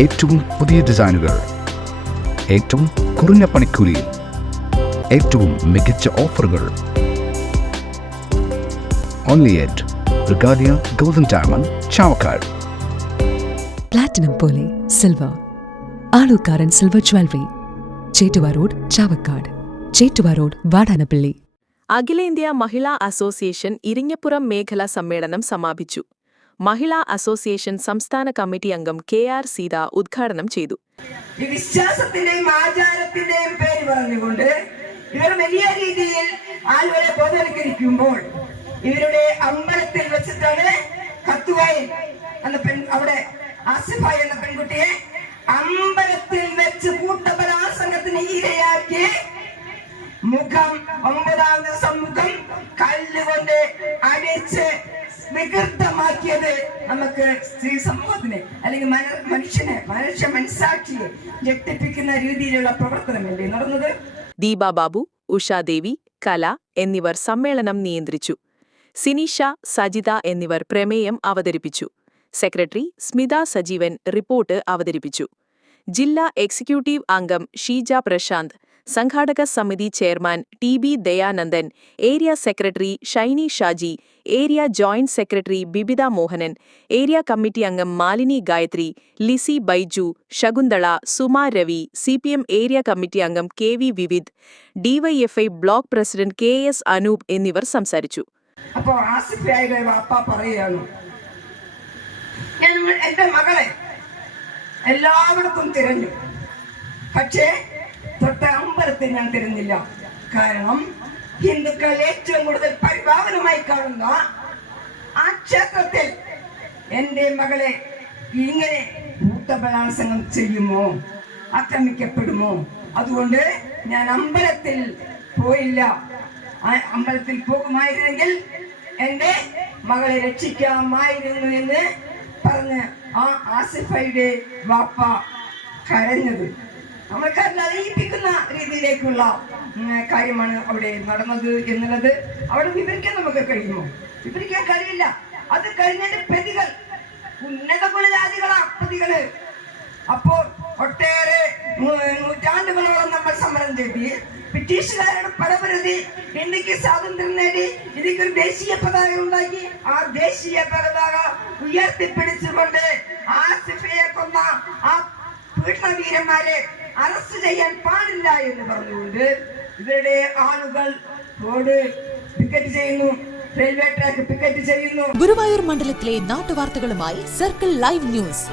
ഏറ്റവും പുതിയ ഡിസൈനുകൾ ഏറ്റവും കുറഞ്ഞ പണിക്കൂലിയിൽ ഏറ്റവും മികച്ച ഓഫറുകൾ. Only at Regalia golden diamond Chavakkad platinum പോലെ silver Alukkaran silver jewellery Chettuva road Chavakkad Chettuva road Vadanappally അഖിലേന്ത്യാ മഹിളാ അസോസിയേഷൻ ഇരിങ്ങപ്പുറം മേഖലാ സമ്മേളനം സമാപിച്ചു. മഹിളാ അസോസിയേഷൻ സംസ്ഥാന കമ്മിറ്റി അംഗം കെ ആർ സീത ഉദ്ഘാടനം ചെയ്തു. വിശ്വാസത്തിന്റെയും ആചാരത്തിന്റെയും പേര് പറഞ്ഞുകൊണ്ട് ഇവർ വലിയ രീതിയിൽ ആളുകളെ ബോധവൽക്കരിക്കുമ്പോൾ ഇവരുടെ അമ്പലത്തിൽ വെച്ചിട്ടാണ് കത്തുവായി എന്ന പെൺ അവിടെ ആസിഫായി എന്ന പെൺകുട്ടിയെ അമ്പലത്തിൽ വെച്ച് കൂട്ടബലാസംഗത്തിന് ഇരയാക്കി മുഖം ഒമ്പതാം ദിവസം മുഖം കല്ലുകൊണ്ട് അടിച്ച് വികൃതമാക്കിയത് നമുക്ക് സ്ത്രീ സമൂഹത്തിന് അല്ലെങ്കിൽ മന- മനുഷ്യനെ മനുഷ്യ മനസാക്ഷിയെ ഞെട്ടിപ്പിക്കുന്ന രീതിയിലുള്ള പ്രവർത്തനമല്ലേ നടന്നത്? ദീപ ബാബു ഉഷാദേവി കല എന്നിവർ സമ്മേളനം നിയന്ത്രിച്ചു. സിനിഷ സജിത എന്നിവർ പ്രമേയം അവതരിപ്പിച്ചു. സെക്രട്ടറി സ്മിത സജീവൻ റിപ്പോർട്ട് അവതരിപ്പിച്ചു. ജില്ലാ എക്സിക്യൂട്ടീവ് അംഗം ഷീജ പ്രശാന്ത് സംഘാടക സമിതി chairman T B Dayanandan area secretary Shyni Shaji area joint secretary Bibitha Mohanan area committee അംഗം Malini Gayathri Lissy Baiju Shakunthala Suma Ravi C P M area committee അംഗം K V Vivid DYFI block president K S Anoop എന്നിവർ സംസാരിച്ചു. ആസിഫായുടെ വാപ്പ തിരഞ്ഞു. പക്ഷേ അമ്പലത്തിൽ ഞാൻ തരുന്നില്ല. കാരണം ഹിന്ദുക്കൾ ഏറ്റവും കൂടുതൽ പരിഭാവനമായി കാണുന്ന ആ ക്ഷേത്രത്തിൽ എന്റെ മകളെ ഇങ്ങനെ ഭൂതബലാത്സംഗം ചെയ്യുമോ? ആക്രമിക്കപ്പെടുമോ? അതുകൊണ്ട് ഞാൻ അമ്പലത്തിൽ പോയില്ല. അമ്പലത്തിൽ പോകുമായിരുന്നെങ്കിൽ എന്റെ മകളെ രക്ഷിക്കാമായിരുന്നു എന്ന് പറഞ്ഞ് ആ ആസിഫയുടെ വാപ്പ കരഞ്ഞത്. നമ്മൾക്കാരിൽ അറിയിപ്പിക്കുന്ന രീതിയിലേക്കുള്ള കാര്യമാണ് അവിടെ നടന്നത് എന്നുള്ളത് അവിടെ വിവരിക്കാൻ നമുക്ക് കഴിയുമോ? വിവരിക്കാൻ കഴിയില്ല. അത് കഴിഞ്ഞതിന്റെ പ്രതികൾ ഉന്നത കുലജാതികളാ പ്രതികൾ. അപ്പോ ഒട്ടേറെ നൂറ്റാണ്ടുകളോളം നമ്മൾ സമരം ചെയ്തി ബ്രിട്ടീഷുകാരുടെ പരപരതി ഇന്ത്യയ്ക്ക് സ്വാതന്ത്ര്യം നേടി ഇതിക്കൊരു ദേശീയ പതാക ഉണ്ടാക്കി. ആ ദേശീയ പതാക ഉയർത്തിപ്പിടിച്ചുകൊണ്ട് ആ സിഫയെ കൊന്ന ആ പീഡനവീരന്മാരെ അറസ്റ്റ് ചെയ്യാൻ പാടില്ല എന്ന് പറഞ്ഞുകൊണ്ട് ഇവരുടെ ആളുകൾ റോഡ് പിക്കറ്റ് ചെയ്യുന്നു. റെയിൽവേ ട്രാക്ക് പിക്കറ്റ് ചെയ്യുന്നു. ഗുരുവായൂർ മണ്ഡലത്തിലെ നാട്ടുവാർത്തകളുമായി സർക്കിൾ ലൈവ് ന്യൂസ്